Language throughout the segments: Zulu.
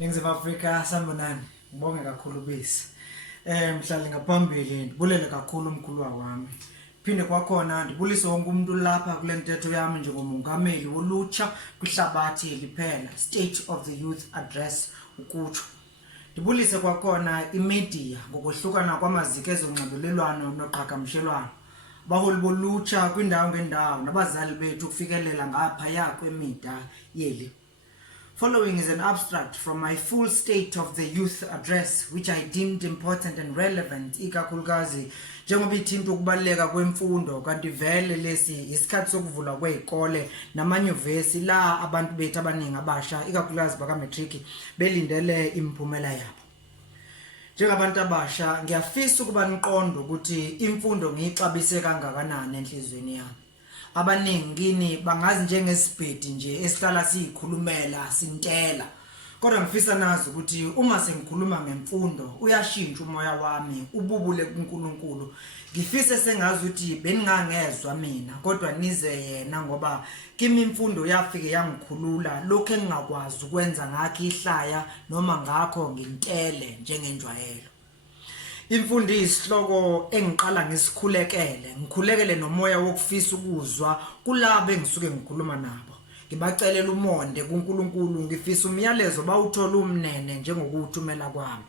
Ningizimu Afrika sanibonani ngibonge kakhulu bisi mhlali ngaphambili ndibulele kakhulu umkhulu wami phinde kwakhona ndibulise wonke umuntu lapha kule ntetho yami njengomongameli wolutsha kwihlabathi liphela State of the Youth Address ukutsho ndibulise kwakhona imedia ngokwehlukana kwamaziko ezonxibelelwano noqhagamshelwano baholi bolutsha kwindawo ngendawo nabazali bethu kufikelela ngapha yakwemida yeli. Following is an abstract from my full State of the Youth Address, which I deemed important and relevant, ikakhulukazi njengoba ithinta ukubaleka kwemfundo kanti vele lesi isikhathi sokuvula kwezikole namanyuvesi la abantu bethu abaningi abasha ikakhulukazi baka matric belindele imphumela yabo. Njengabantu abasha ngiyafisa ukuba niqondo ukuthi imfundo ngiyixabise kangakanani enhlizweni yami. Abaningi kini bangazi njengesibhedi nje esihlala siyikhulumela sintela kodwa ngifisa nazi ukuthi uma sengikhuluma ngemfundo uyashintsha umoya wami ububule kuNkulunkulu ngifise sengazi ukuthi beningangezwe mina kodwa nize yena ngoba kimi imfundo yafike yangikhulula lokho engingakwazi ukwenza ngakho ihlaya noma ngakho ngintele njengenjwayelo. Imfundo isihloko engiqala ngikhulekele nomoya wokufisa ukuzwa kulabo engisuke ngikhuluma nabo. Ngibacelela umonde kuNkulunkulu ngifisa umyalezo bawuthola umnene njengokuthumela kwami.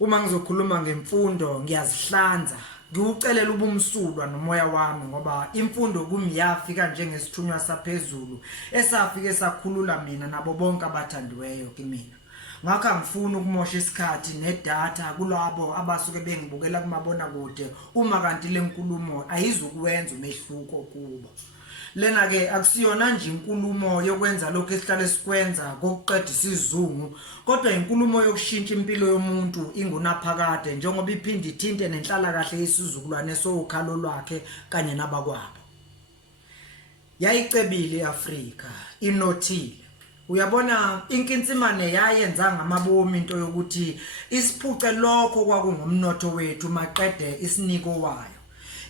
Uma ngizokhuluma ngemfundo ngiyazihlanza ngiucelela ubumsulwa nomoya wami ngoba imfundo kimi yafika njengesithunywa saphezulu esafike sakhulula mina nabo bonke abathandiweyo kimina. Ngakho angifuni ukumosha isikhathi nedata kulabo abasuke bengibukela kumabona kude uma kanti lenkulumo ayizukwenza umehluko kubo. Lena ke akusiyona nje inkulumo yokwenza lokho esihlale sikwenza kokuqeda isizungu kodwa inkulumo yokushintsha impilo yomuntu ingunaphakade njengoba iphindi ithinte nenhlala kahle yesizukulwane sokhalo lwakhe kanye nabakwabo. Yayicebile eAfrika inothile. Uyabona inkinsimane yayenza ngamabomi into yokuthi isiphuce lokho kwakungumnotho wethu maqede isiniko wayo.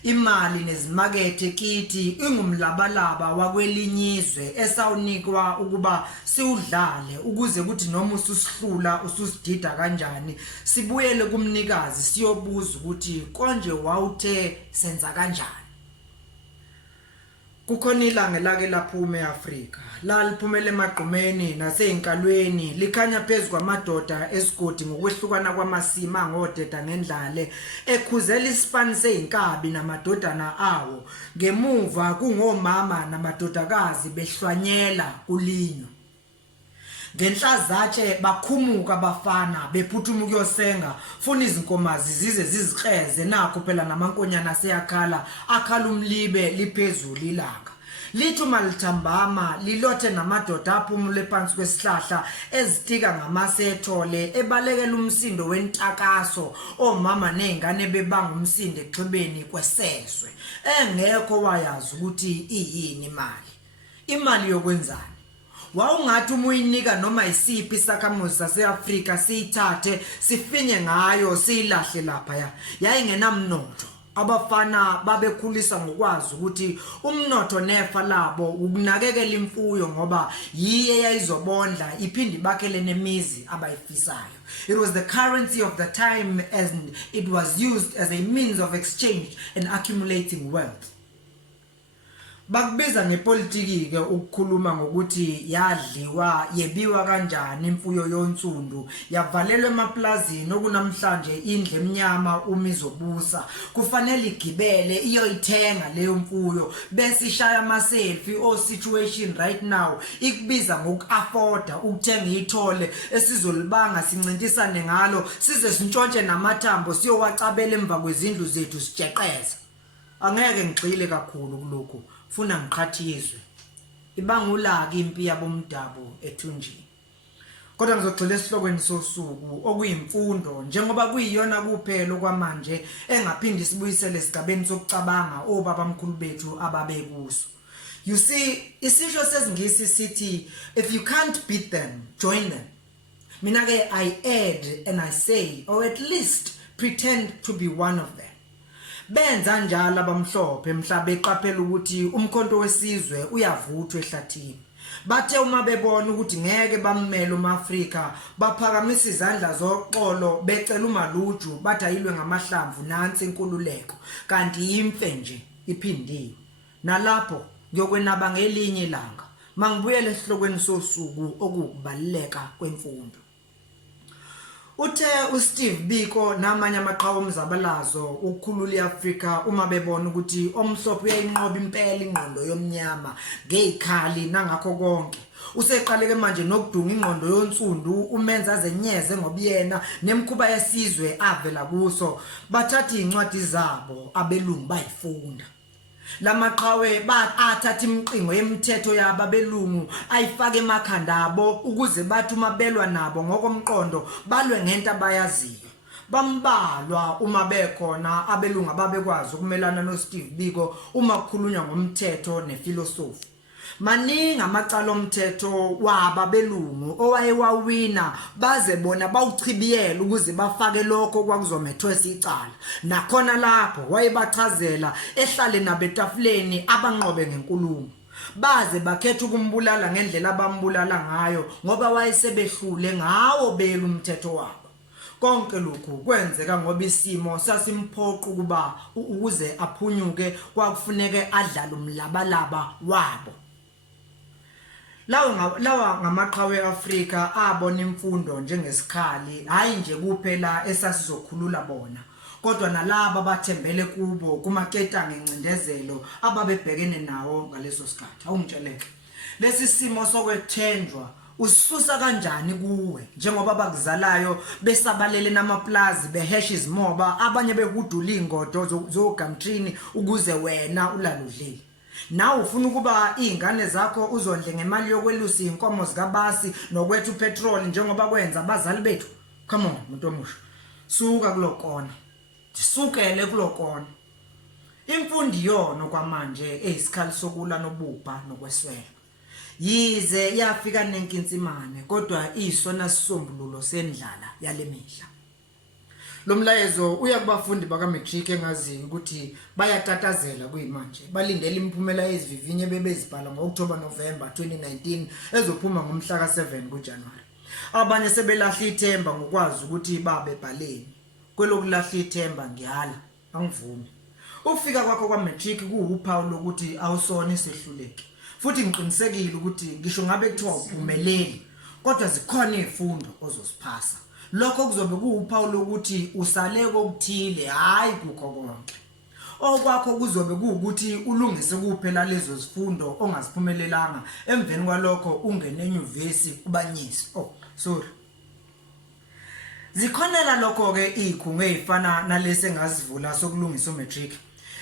Imali nezimakethe kithi ingumlabalaba wakwelinyizwe esawunikwa ukuba siudlale ukuze kuthi noma ususihlula ususidida kanjani sibuyele kumnikazi siyobuza ukuthi konje wawuthe senza kanjani. Kukhona ilanga lake laphume eAfrika laliphumele emagqumeni naseyinkalweni likhanya phezulu kwamadoda esigodi ngokwehlukana kwamasima ngodeda ngendlale ekhuzela isipani seyinkabi namadodana awo ngemuva kungomama namadodakazi behlwanyela kulinyo. Ngenhlazatshe bakhumuka abafana bephuthuma ukuyosenga funa izinkomazi zize zizikreze nakho phela namankonyana aseyakhala akhala umlibe liphezulu ilanga. Lithu malithambama lilothe namadoda aphumule phansi kwesihlahla ezitika ngamasethole ebalekela umsindo wentakaso omama nezingane bebanga umsindo exhibeni kweseswe engekho wayazi ukuthi iyini imali yokwenzani. Wawungathi umuyinika noma isiphi isakhamuzi saseAfrika siyithathe sifinye ngayo siyilahle lapha yayingenamnotho. Abafana babekhulisa ngokwazi ukuthi umnotho nefa labo ukunakekela imfuyo ngoba yiye yayizobondla iphindi bakhele nemizi abayifisayo. It was the currency of the time and it was used as a means of exchange and accumulating wealth. Bakubiza ngepolitiki ke ukukhuluma ngokuthi yadliwa yebiwa kanjani imfuyo yonsundu yavalelwe emaplazini okunamhlanje indle emnyama umizobusa kufanele igibele iyoyithenga leyo mfuyo bese ishaya ama selfie o situation right now ikubiza ngokuafforda ukuthenga ithole esizolibanga sincintisane ngalo size sintshontshe namathambo siyowacabela emva kwezindlu zethu sijeqeza. Angeke ngixile kakhulu kuloko funa ngiqhathizwe ibangulaka impi yabomdabu ethunjini. Kodwa ngizogxila esihlokweni sosuku okuyimfundo njengoba kuyiyona kuphela okwamanje engaphindi sibuyisele esigabeni sokucabanga obabamkhulu bethu ababekuso. You see isisho sesingisi sithi if you can't beat them join them. Mina ke I add and I say or at least pretend to be one of them. Benza njalo abamhlophe emhlaba eqaphela ukuthi umkhonto wesizwe uyavuthwa ehlathini. bathe uma bebona ukuthi ngeke bammele uMafrika baphakamisa izandla zoxolo becela uMaluju badayilwe ngamahlamvu nansi inkululeko kanti imfe nje iphindiwe nalapho ngiyokwenaba ngelinye ilanga mangibuyele esihlokweni sosuku okubaleka kwemfundo. Uthe uSteve Biko namanye amaqhawe omzabalazo ukukhulula iAfrika uma bebona ukuthi omhlophe uyayinqoba impela ingqondo yomnyama ngezikhali nangakho konke useqaleke manje nokudunga ingqondo yonsundu umenza azenyeze ngobiyena nemkhuba yesizwe avela kuso bathatha incwadi zabo abelungu bayifunda. Lamaqhawe bathatha imiqingo yemithetho yababelungu ayifake emakhanda abo ukuze bathi uma belwa nabo ngokomqondo balwe ngento abayaziyo. Bambalwa uma bekhona abelungu ababekwazi ukumelana noSteve Biko uma kukhulunywa ngomthetho nefilosofi. Maningi amacala omthetho wababelungu owayewawina baze bona bawuchibiyela ukuze bafake lokho kwakuzomethwesa icala nakhona lapho wayebachazela ehlale nabetafuleni abanqobe ngenkulumo baze bakhetha ukumbulala ngendlela abambulala ngayo ngoba wayesebehlule ngawo bela umthetho wabo. Konke lokhu kwenzeka ngoba isimo sasimphoqa ukuba ukuze aphunyuke kwakufuneke adlale umlabalaba wabo. Lawa ngamaqhawe eAfrika abona imfundo njengesikhali hayi nje kuphela esasizokhulula bona kodwa nalabo abathembele kubo kumaketanga encindezelo ababebhekene nawo ngaleso sikhathi. Awungitsheleke lesi simo sokwethenjwa ususa kanjani kuwe njengoba bakuzalayo besabalele namaplazi behesha izimoba abanye bekudula ingodo zogamtrini ukuze wena ulaludlile. Nawe ufuna ukuba izingane zakho uzondle ngemali yokwelusa inkomo zikabasi nokwethu petrol njengoba kwenza abazali bethu. Come on muntu omusha, suka kulokona, disukele kulokona. Imfundo iyona kwamanje eyisikhali sokula nobupha nokweswela. Yize yafika nenkinsimane kodwa isona sisombululo sendlala yalemihla. Lo mlayezo uya kubafundi bakaMatric engazi ukuthi bayatatazela kuyimanje balindele imiphumela yezivivinyo bebezibhala ngoOctober November 2019 ezophuma ngomhla ka7 kuJanuary. Abanye sebelahla ithemba ngokwazi ukuthi babe bhaleni. Kwelokulahla ithemba ngiyala angivumi. Ukufika kwakho kwaMatric kuwuphawu lokuthi awusona isehluleki. Futhi ngiqinisekile ukuthi ngisho ngabe kuthiwa uphumeleli kodwa zikhona izifundo ozosiphasa. Lokho kuzobe kuwuphawu lokuthi usale kokuthile hayi kukho konke. Okwakho kuzobe kuukuthi ulungise kuphela lezo zifundo ongaziphumelelanga emveni kwalokho ungene enyuvesi ubanyisi. Sorry. Zikhonela lokho ke ikhungu ezifana nalese engazivula sokulungisa uMatric.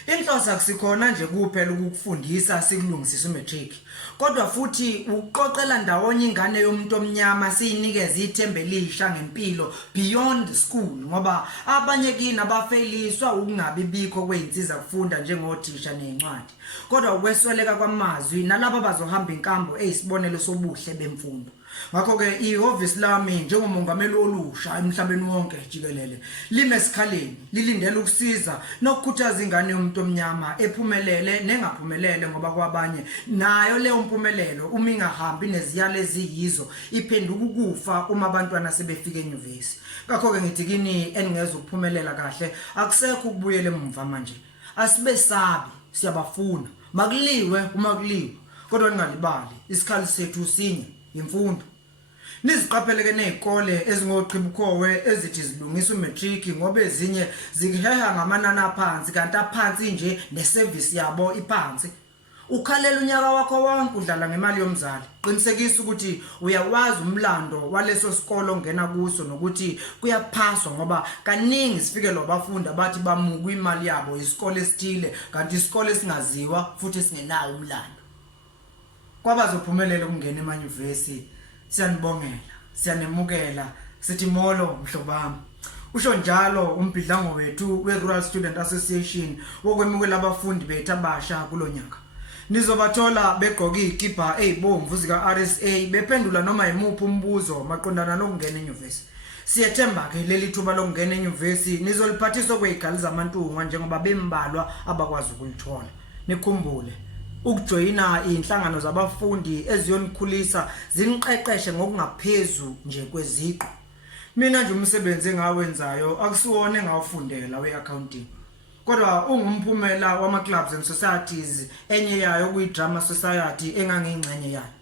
Inhloso akusikhona nje kuphela ukufundisa sikulungisisa uMatric kodwa futhi uqoqela ndawonye ingane yomuntu omnyama siyinikeza ithembe elisha ngempilo beyond school ngoba abanye kini abafeyliswa ukungabi bikho kweinsiza kufunda njengothisha nezincwadi kodwa ukwesweleka kwamazwi nalabo bazohamba inkambo ezisibonelo sobuhle bemfundo. Ngakho ke ihhovisi lami njengomongameli olusha emhlabeni wonke jikelele lime esikhaleni lilindele ukusiza nokukhuthaza ingane yomuntu omnyama ephumelele nengaphumelele ngoba kwabanye nayo leyo mpumelelo uma ingahambi neziyalo eziyizo iphenduka ukufa uma abantwana sebefika enyuvesi. Ngakho ke ngithi kini eningeza ukuphumelela kahle akusekho ukubuyela emva manje. Asibesabi siyabafuna makuliwe uma kuliwe kodwa ningalibali isikhali sethu sinye imfundo. Niziqapheleke nezikole ezingoqhibukhowe ezithi zilungisa uMatric ngoba ezinye ziheha ngamanani aphansi kanti aphansi nje neservice yabo iphansi. Ukhalela unyaka wakho wonke udlala ngemali yomzali. Qinisekisa ukuthi uyawazi umlando waleso sikole ongena kuso nokuthi kuyaphaswa ngoba kaningi sifike lo bafundi abathi bamuka imali yabo isikole esithile kanti isikole esingaziwa futhi singenayo umlando. Kwabazophumelela ukungena emanyuvesi siyanibongela siyanemukela sithi molo mhlobami. Usho njalo umbhidlango wethu weRural Student Association wokwemukela abafundi bethu abasha kulonyaka. Nizobathola begqoka izikipa ezibomvu zika RSA bephendula noma yimuphi umbuzo maqondana nokungena enyuvesi. Siyethemba ke leli thuba lokungena enyuvesi nizoliphathiswa kwezigali zamantunga njengoba bembalwa abakwazi ukulithola. Nikhumbule ukujoyina inhlangano zabafundi eziyonikhulisa ziniqeqeshe ngokungaphezulu nje kweziqu. Mina nje umsebenzi engawenzayo akusiwona engawufundela we-accounting, kodwa ungumphumela wama-clubs and societies enye yayo kuyi-drama society engangiyingxenye yayo.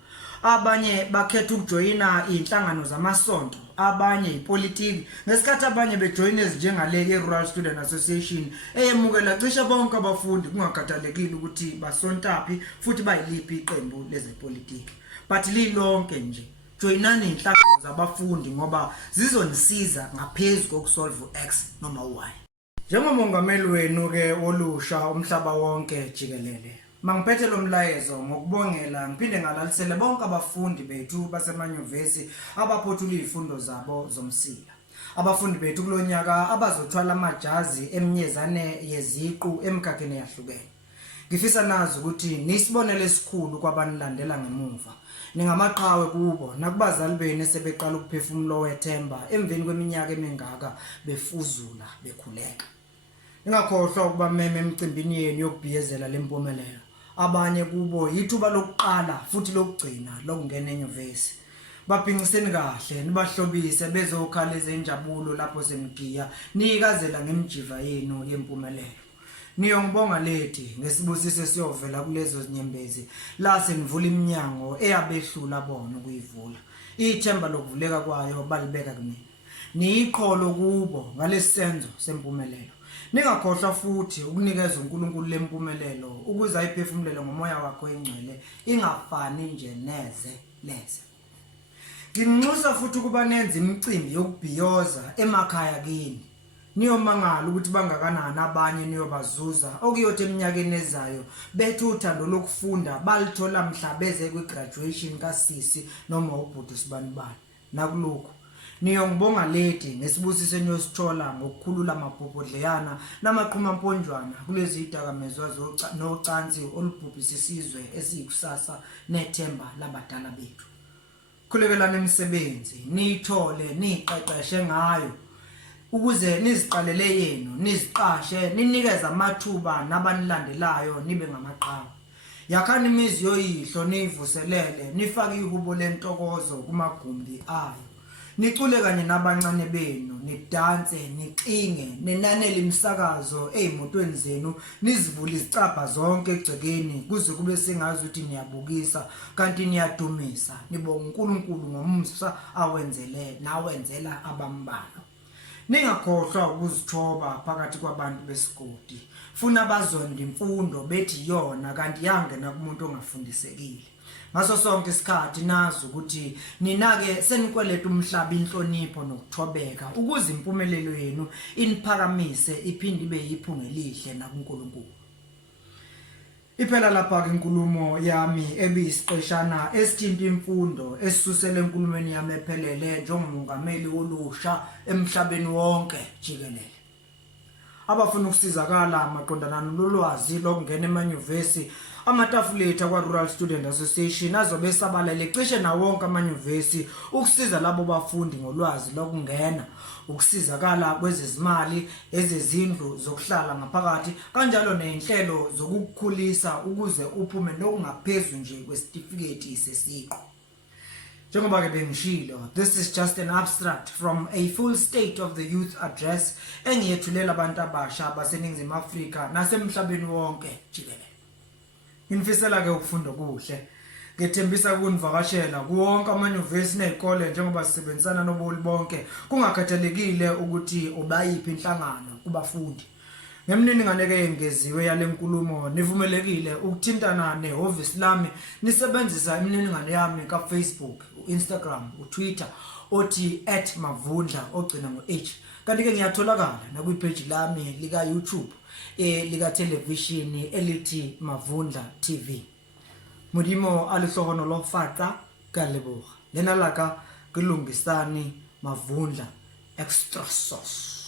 Abanye bakhetha ukujoyina inhlangano zamasonto, abanye ipolitiki, ngesikhathi abanye bejoyina ezinjengale Rural Student Association eyemukela cishe bonke abafundi kungakhathalekile ukuthi basontaphi futhi bayiliphi iqembu lezepolitiki. But lilonke nje joyinani inhlangano zabafundi ngoba zizonisiza ngaphezulu kokusolve X noma Y. Njengomongameli wenu ke olusha umhlaba wonke jikelele, mangiphethe lo mlayezo ngokubongela ngiphinde ngalalisele bonke abafundi bethu basemanyuvesi abaphothula izifundo zabo zomsila. Abafundi bethu kulonyaka abazothwala amajazi eminyezane yeziqu emkhakheni yahlukene. Ngifisa nazi ukuthi nisibonele esikhulu kwabanilandela ngemuva. Ningamaqhawe kubo nakubazali benu sebeqala ukuphefumula wethemba emveni kweminyaka emingaka befuzula bekhuleka. Ningakhohlwa ukuba meme emcimbini yenu yokubhiyezela lempumelelo. Abanye kubo yithuba lokuqala futhi lokugcina lokungena enyuvesi. Baphingiseni kahle nibahlobise bezokhaleza injabulo lapho senigiya nikazela ngemjiva yenu yempumelelo. Niyongibonga lethi ngesibusiso siyovela kulezo zinyembezi la senivula iminyango eyabehlula bona ukuyivula. Ithemba lokuvuleka kwayo balibeka kimi. Niyiqholo kubo ngalesenzo sempumelelo. Ningakhohlwa futhi ukunikeza uNkulunkulu lempumelelo ukuze ayiphefumulele ngomoya wakho engcwele ingafani nje neze leze. Nginxusa futhi ukuba nenze imicimbi yokubhiyoza emakhaya kini. Niyomangala ukuthi bangakanani abanye niyobazuza okuyothi eminyakeni ezayo bethu uthando lokufunda balithola mhla beze kwi-graduation kasisi noma ubhuti sibani. Nakulokho niyongibonga lady ngesibusiso eniyosithola ngokukhulula amabhobhodleyana namaqhuma mponjwana kulezi idakamezwa nocansi olubhubhisa isizwe esiyikusasa nethemba labadala bethu. Khulekela nemisebenzi niyithole niqeqeshe ngayo ukuze niziqalele yenu niziqashe ninikeze amathuba nabanilandelayo nibe ngamaqhawe. Yakhani imizi yoyihlo niyivuselele nifake ihubo lentokozo kumagumbi ayo. Nicule kanye nabancane benu nidanse niqinge nenanele imisakazo ezimotweni zenu nizivule izicabha zonke egcekeni kuze kube sengazi ukuthi niyabukisa kanti niyadumisa nibonga uNkulunkulu ngomsa awenzele nawenzela abambalo. Ningakhohlwa ukuzithoba phakathi kwabantu besigodi funa bazonda imfundo bethi yona kanti yangena kumuntu ongafundisekile. Ngaso sonke isikhathi nazi ukuthi ninake senikweleta umhlaba inhlonipho nokuthobeka ukuze impumelelo yenu iniphakamise iphinde ibe yiphunga elihle nakuNkulunkulu. Iphela lapha inkulumo yami ebiyisiqeshana esithinta imfundo esisusele enkulumweni yami ephelele njengomongameli olusha emhlabeni wonke jikelele. Abafuna ukusizakala maqondana nolwazi lokungena emanyuvesi, amatafuletha kwa-Rural Student Association azobe sabalele cishe nawonke amanyuvesi ukusiza labo bafundi ngolwazi lokungena, ukusizakala kwezezimali, ezezindlu zokuhlala ngaphakathi, kanjalo nezinhlelo zokukhulisa ukuze uphume nokungaphezulu nje kwesitifiketi sesiqu. Njengoba ke bengishilo, this is just an abstract from a full state of the youth address engiyethulela abantu abasha baseNingizimu Afrika nasemhlabeni wonke jikelele. Ngifisela ke ukufunda okuhle. Ngethembisa ukunivakashela kuwonke amanyuvesi nezikole njengoba sisebenzisana noboli bonke kungakhathalekile ukuthi ubayiphi inhlangano kubafundi. Ngemniningwane ke yengeziwe yale nkulumo nivumelekile ukuthintana nehhovisi lami nisebenzisa imininingwane yami kaFacebook, uInstagram, uTwitter othi @mavundla ogcina ngo-H. Kanti ke ngiyatholakala nakwi-page lami lika YouTube lika television elithi Mavundla TV. Modimo alihlokono lo fata ka leboga. Lena laka kulungisani Mavundla extra sauce.